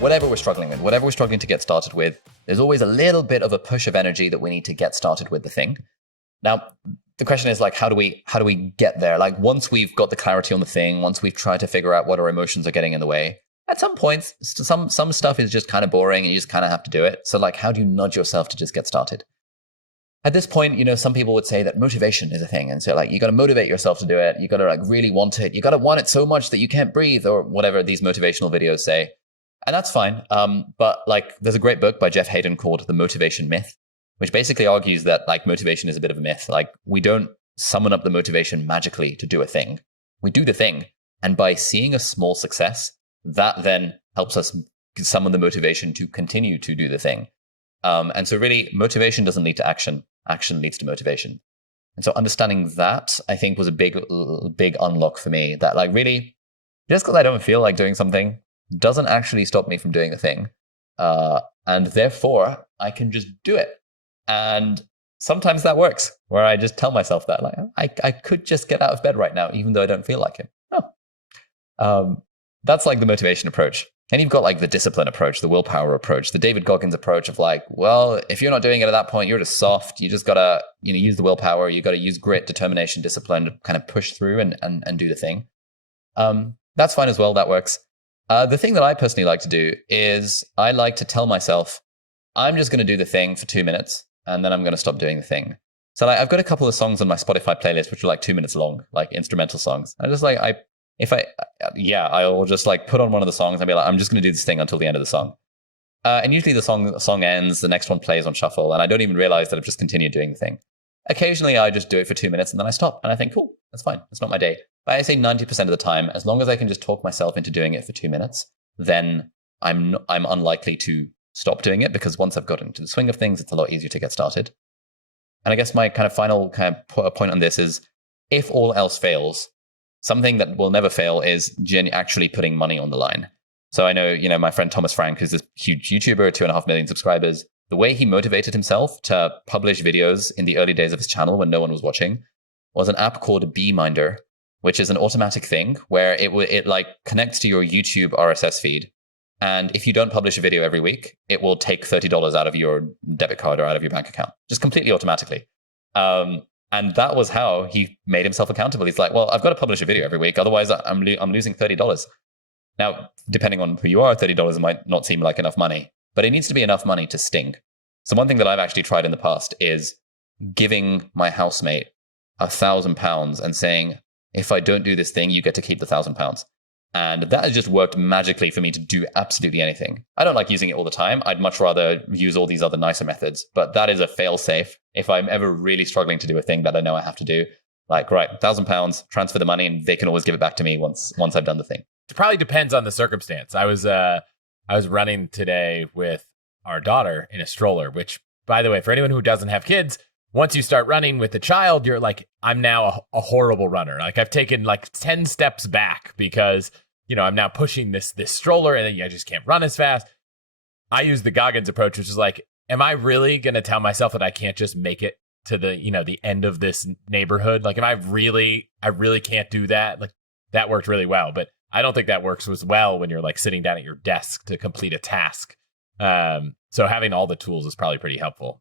whatever we're struggling with, whatever we're struggling to get started with, there's always a little bit of a push of energy that we need to get started with the thing. Now, the question is like, how do we get there? Like once we've got the clarity on the thing, once we've tried to figure out what our emotions are getting in the way, at some points, some stuff is just kind of boring and you just kind of have to do it. So like, how do you nudge yourself to just get started? At this point, some people would say that motivation is a thing. And so like, you got to motivate yourself to do it. You got to like really want it. You got to want it so much that you can't breathe or whatever these motivational videos say. And that's fine. But like, there's a great book by Jeff Hayden called The Motivation Myth, which basically argues that like motivation is a bit of a myth. Like we don't summon up the motivation magically to do a thing. We do the thing. And by seeing a small success, that then helps us summon the motivation to continue to do the thing. And so really motivation doesn't lead to action. Action leads to motivation. And so understanding that I think was a big unlock for me, that like really just because I don't feel like doing something doesn't actually stop me from doing the thing. And therefore I can just do it. And sometimes that works, where I just tell myself that like, I could just get out of bed right now, even though I don't feel like it. That's like the motivation approach. And you've got like the discipline approach, the willpower approach, the David Goggins approach of like, well, if you're not doing it at that point, you're just soft. You just gotta, use the willpower. You gotta use grit, determination, discipline to kind of push through and do the thing. That's fine as well. That works. The thing that I personally like to do is I like to tell myself, I'm just going to do the thing for 2 minutes and then I'm going to stop doing the thing. So like, I've got a couple of songs on my Spotify playlist, which are like 2 minutes long, like instrumental songs. I just like, I'll just like put on one of the songs and be like, I'm just going to do this thing until the end of the song. And usually the song ends, the next one plays on shuffle, and I don't even realize that I've just continued doing the thing. Occasionally I just do it for 2 minutes and then I stop and I think, cool, that's fine. It's not my day. But I say 90% of the time, as long as I can just talk myself into doing it for 2 minutes, then I'm unlikely to stop doing it, because once I've gotten into the swing of things, it's a lot easier to get started. And I guess my kind of final point on this is, if all else fails, something that will never fail is actually putting money on the line. So I know, my friend Thomas Frank, who's this huge YouTuber, 2.5 million subscribers. The way he motivated himself to publish videos in the early days of his channel when no one was watching was an app called Beeminder, which is an automatic thing where it like connects to your YouTube RSS feed. And if you don't publish a video every week, it will take $30 out of your debit card or out of your bank account, just completely automatically. And that was how he made himself accountable. He's like, well, I've got to publish a video every week. Otherwise, I'm losing $30. Now, depending on who you are, $30 might not seem like enough money, but it needs to be enough money to sting. So one thing that I've actually tried in the past is giving my housemate £1,000 and saying, if I don't do this thing, you get to keep the £1,000. And that has just worked magically for me to do absolutely anything. I don't like using it all the time. I'd much rather use all these other nicer methods, but that is a fail-safe. If I'm ever really struggling to do a thing that I know I have to do, like, right, £1,000, transfer the money, and they can always give it back to me once I've done the thing. It probably depends on the circumstance. I was running today with our daughter in a stroller, which, by the way, for anyone who doesn't have kids, once you start running with a child, you're like, I'm now a horrible runner. Like I've taken like 10 steps back because, I'm now pushing this stroller and I just can't run as fast. I use the Goggins approach, which is like, am I really going to tell myself that I can't just make it to the end of this neighborhood? Like, I really can't do that. Like that worked really well, but I don't think that works as well when you're like sitting down at your desk to complete a task. So having all the tools is probably pretty helpful.